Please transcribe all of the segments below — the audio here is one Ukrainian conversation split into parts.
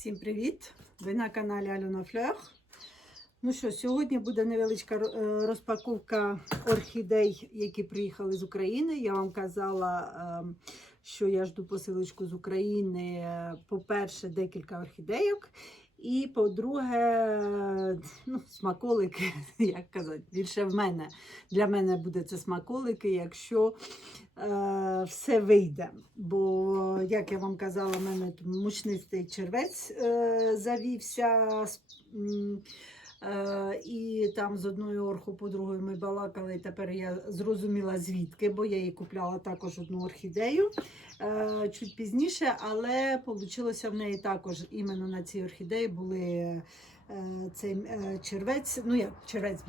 Всім привіт! Ви на каналі Альона Флер. Ну що, сьогодні буде невеличка е, розпаковка орхідей, які приїхали з України. Я вам казала, е, що я жду посилочку з України. е, По-перше, декілька орхідейок. І по-друге, ну, смаколики, як казати, більше в мене. Для мене буде це смаколики, якщо е, все вийде. Бо, як я вам казала, в мене мучнистий червець е, завівся. І там з одною орху по другої ми балакали. Тепер я зрозуміла звідки, бо я їй купляла також одну орхідею е, чуть пізніше, але вийшло в неї також іменно на цій орхідеї були. е, Цей е, червець, ну як червець,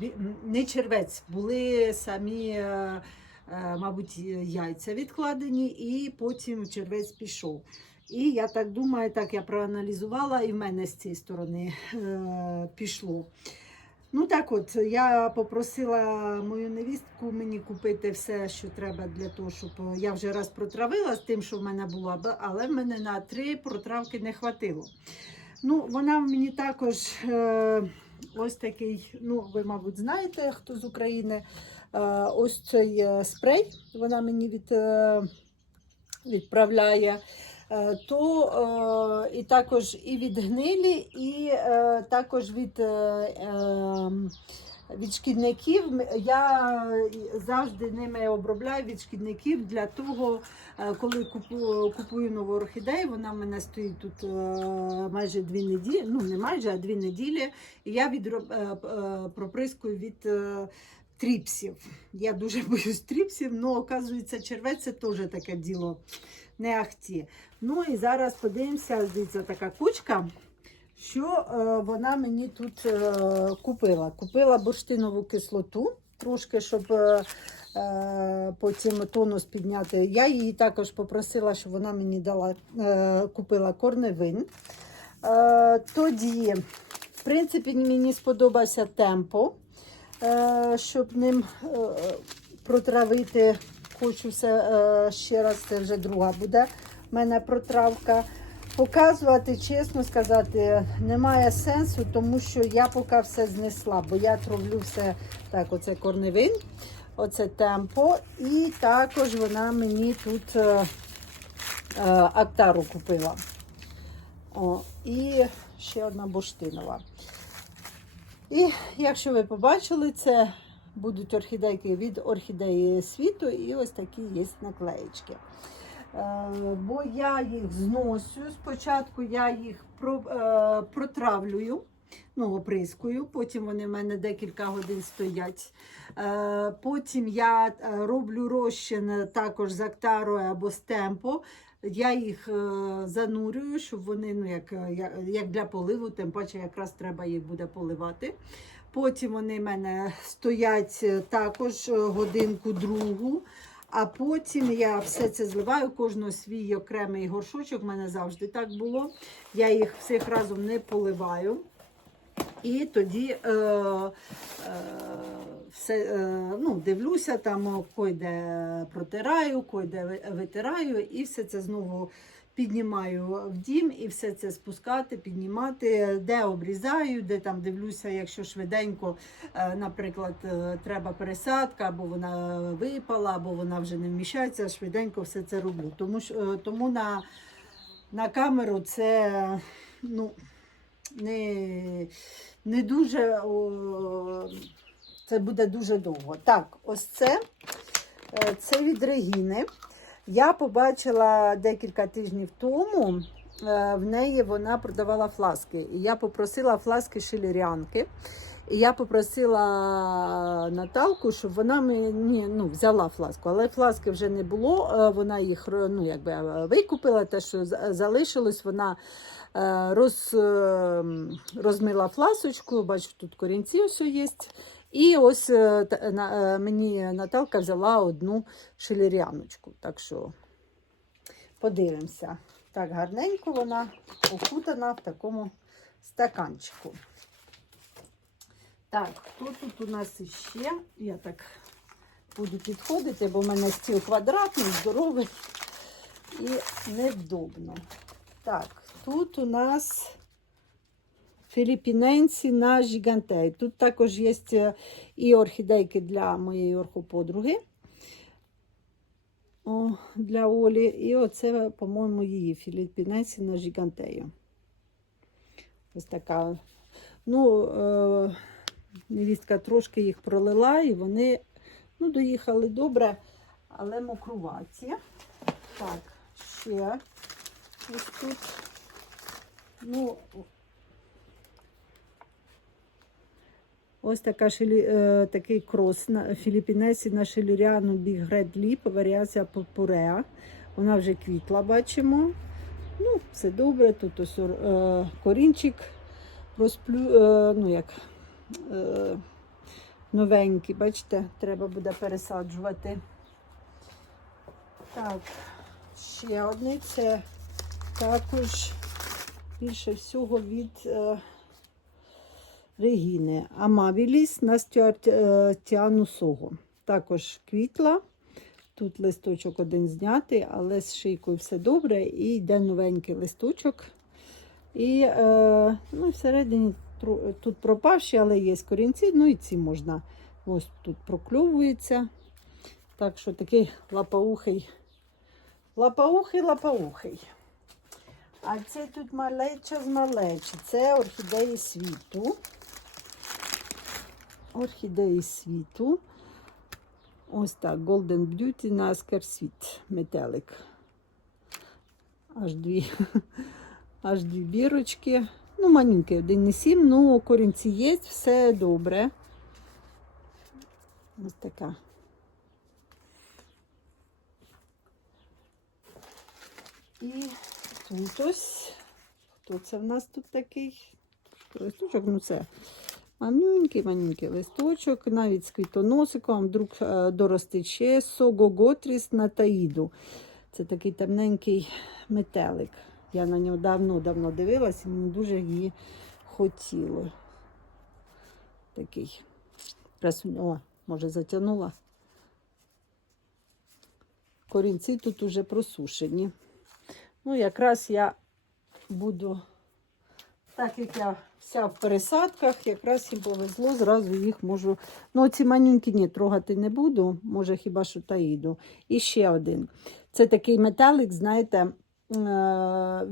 не червець, були самі, е, е, мабуть, яйця відкладені, і потім червець пішов. І я так думаю, так я проаналізувала, і в мене з цієї сторони е, пішло. Ну так от, я попросила мою невістку мені купити все, що треба для того, щоб е, я вже раз протравила з тим, що в мене було, але в мене на три протравки не хватило. Ну, вона мені також е, ось такий, ну, ви, мабуть, знаєте, хто з України. Е, ось цей е, спрей вона мені від, е, відправляє. Е, То е, і також і від гнилі, і е, також від, е, е, від шкідників. Я завжди ними обробляю від шкідників для того, коли купую, купую нову орхідею, вона в мене стоїть тут майже дві неділі, ну не майже, а дві неділі. І я відроб, проприскую від. Тріпсів. Я дуже боюсь тріпсів, але оказується, червець це теж таке діло не. Ну і зараз подивимося, дивіться, така кучка, що е, вона мені тут е, купила. Купила бурштинову кислоту, трошки, щоб е, потім тонус підняти. Я її також попросила, щоб вона мені дала, купила корневин. Тоді, в принципі, мені сподобався темпо, щоб ним протравити. Хочу все е, ще раз, це вже друга буде в мене протравка. Показувати, чесно сказати, немає сенсу, тому що я поки все знесла, бо я травлю все так, оце корневин, оце темпо. І також вона мені тут е, е, актару купила. О, і ще одна буштинова. І якщо ви побачили, це будуть орхідейки від орхідеї світу, і ось такі є наклеєчки. Е, Бо я їх зносю. Спочатку я їх е, протравлюю, ну, оприскую, потім вони в мене декілька годин стоять. Е, Потім я роблю розчин також з актарою або з. Я їх е, занурюю, щоб вони, ну, як, е, як, для поливу, тим паче якраз треба їх буде поливати. Потім вони в мене стоять е, також годинку другу. А потім я все це зливаю, кожного свій окремий горшочок. У мене завжди так було. Я їх всіх разом не поливаю. І тоді е, е, все, е, ну, дивлюся, там койде протираю, койде витираю, і все це знову піднімаю в дім і все це спускати, піднімати, де обрізаю, де там дивлюся, якщо швиденько, е, наприклад, е, треба пересадка, або вона випала, або вона вже не вміщається, швиденько все це роблю. Тому, е, тому на, на камеру це ну, не, не дуже. О, це буде дуже довго. Так, ось це. е, Це від Регіни. Я побачила декілька тижнів тому. е, В неї вона продавала фласки. І я попросила фласки шилірянки. І я попросила Наталку, щоб вона мені ну, взяла фласку. Але фласки вже не було. е, Вона їх ну, якби, викупила, те, що залишилось, вона роз, е, розмила фласочку. Бачу, тут корінці ось є. І ось е, е, мені Наталка взяла одну шиліряночку. Так що подивимося. Так, гарненько вона окутана в такому стаканчику. Так, хто тут у нас іще? Я так буду підходити, бо в мене стіл квадратний, здоровий і невдобно. Так, тут у нас Філіппіненсі на Жігантей. Тут також є е, і орхідейки для моєї орхоподруги. О, для Олі. І оце, по-моєму, її Філіппіненсі на Жігантею. Ось така. Ну, е, невістка трошки їх пролила, і вони ну, доїхали добре, але мокруваті. Так, ще ось тут. Ну, ось така шелі, е, такий крос на філіппінесі на шелюріану Big Red Lip, варіація Purpurea. Вона вже квітла, бачимо. Ну, все добре. Тут ось е, корінчик розплю, е, ну як новенький, бачите, треба буде пересаджувати. Так, ще одне це також більше всього від Регіни. Амавіліс на Стюартіану Сого. Також квітла. Тут листочок один знятий, але з шийкою все добре. І йде новенький листочок. І е, ну, всередині тут пропавші, але є корінці. Ну і ці можна. Ось тут прокльовується. Так що такий лапаухий. Лапаухий, лапаухий. А це тут малеча з малечі. Це орхідеї світу. Орхідеї світу. Ось так, Golden Beauty на Світ метелик. Аж дві, аж дві бірочки. Ну, маленький, 1,7, ну корінці є, все добре. Ось така. І тут ось. Хто це в нас тут такий? Листочок, ну це манюнький, манюнький листочок, навіть з квітоносиком, вдруг е, доросте ще согоготріс на таїду. Це такий темненький метелик. Я на нього давно-давно дивилась і мені дуже її хотіло. Такий. О, може затягнула. Корінці тут уже просушені. Ну, якраз я буду, так як я вся в пересадках, якраз їм повезло, зразу їх можу. Ну, ці манюнькі ні, трогати не буду, може хіба що таїду. І ще один. Це такий металик, знаєте, е,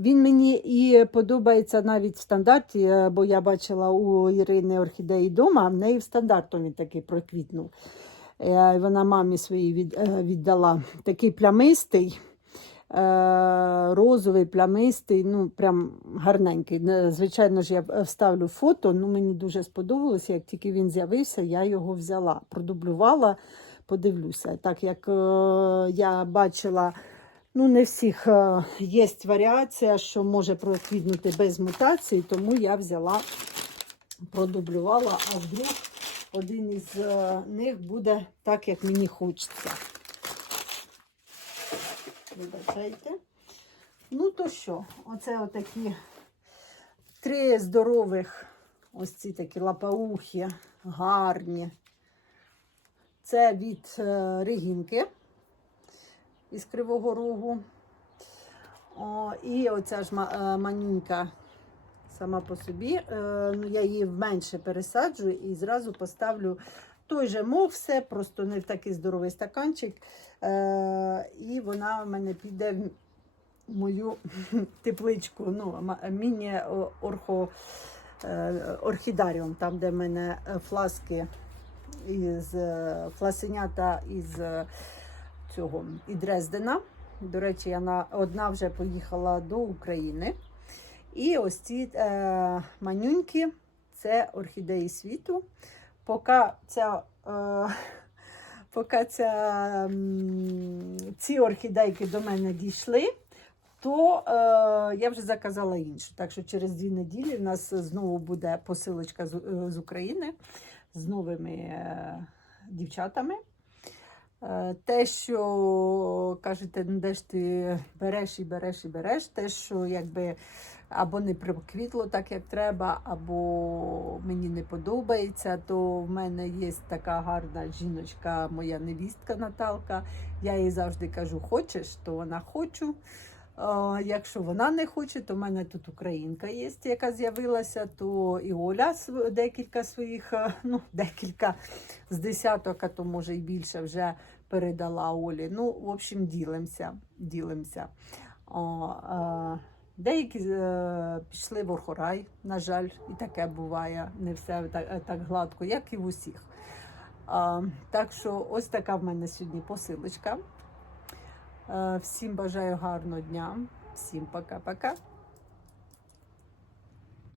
він мені і подобається навіть в стандарті, е, бо я бачила у Ірини орхідеї вдома, а в неї в стандарту він такий проквітнув. Е, Вона мамі своїй віддала такий плямистий, розовий, плямистий, ну прям гарненький. Звичайно ж, я вставлю фото, ну мені дуже сподобалося. Як тільки він з'явився, я його взяла, продублювала, подивлюся. Так як е, я бачила. Ну, не всіх е, є варіація, що може проквітнути без мутації, тому я взяла, продублювала, а вдруг один із е, них буде так, як мені хочеться. Вибачайте. Ну, то що, оце отакі три здорових, ось ці такі лапаухи, гарні. Це від е, Регінки із Кривого Рогу. О, і оця ж е, манюнька сама по собі. Е, ну, я її менше пересаджую і зразу поставлю той же мов все, просто не в такий здоровий стаканчик. Е, і вона в мене піде в мою тепличку, ну, міні-орхо. е, Орхідаріум, там, де в мене фласки із е, фласенята із е, цього і Дрездена. До речі, я одна вже поїхала до України. І ось ці е, манюньки це орхідеї світу. Поки ця, е, поки ця, ці орхідейки до мене дійшли, то е, я вже заказала іншу. Так що через дві неділі в нас знову буде посилочка з, е, з України з новими е, дівчатами. Е, Те, що кажете, ну де ж ти береш і береш і береш, те, що якби або не приквітло так, як треба, або мені не подобається, то в мене є така гарна жіночка, моя невістка Наталка. Я їй завжди кажу, хочеш, то вона хочу. Якщо вона не хоче, то в мене тут українка є, яка з'явилася, то і Оля декілька своїх, ну, декілька з десяток, а то може і більше вже передала Олі. Ну, в общем, ділимося. ділимося. Е, деякі е, пішли в Орхорай, на жаль, і таке буває. Не все так, так гладко, як і в усіх. А, так що ось така в мене сьогодні посилочка. Е, Всім бажаю гарного дня. Всім пока-пока.